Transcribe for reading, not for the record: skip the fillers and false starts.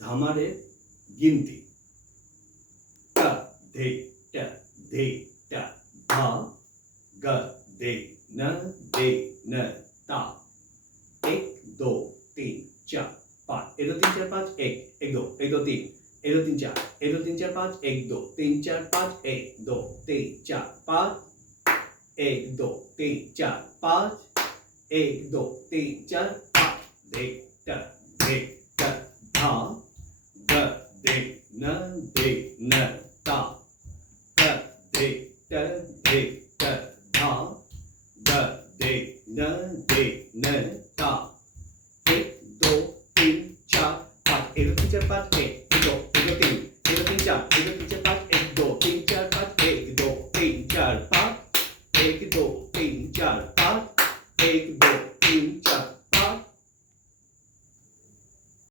धामारे गिनती ट धे ट धे ट धा ग दे न ता 1 2 3 4 5 1 2 3 4 5 1 1 2 1 2 3 1 2 3 4 1 2 3 4 5 1 2 3 4 5 1 2 3 4 5 1 2 3 4 5 1 2 3 4 5 धे ट धा ग दे न ता ट धे ट धा ग दे न ता 1 2 3 4 5 1 2 3 4 5 1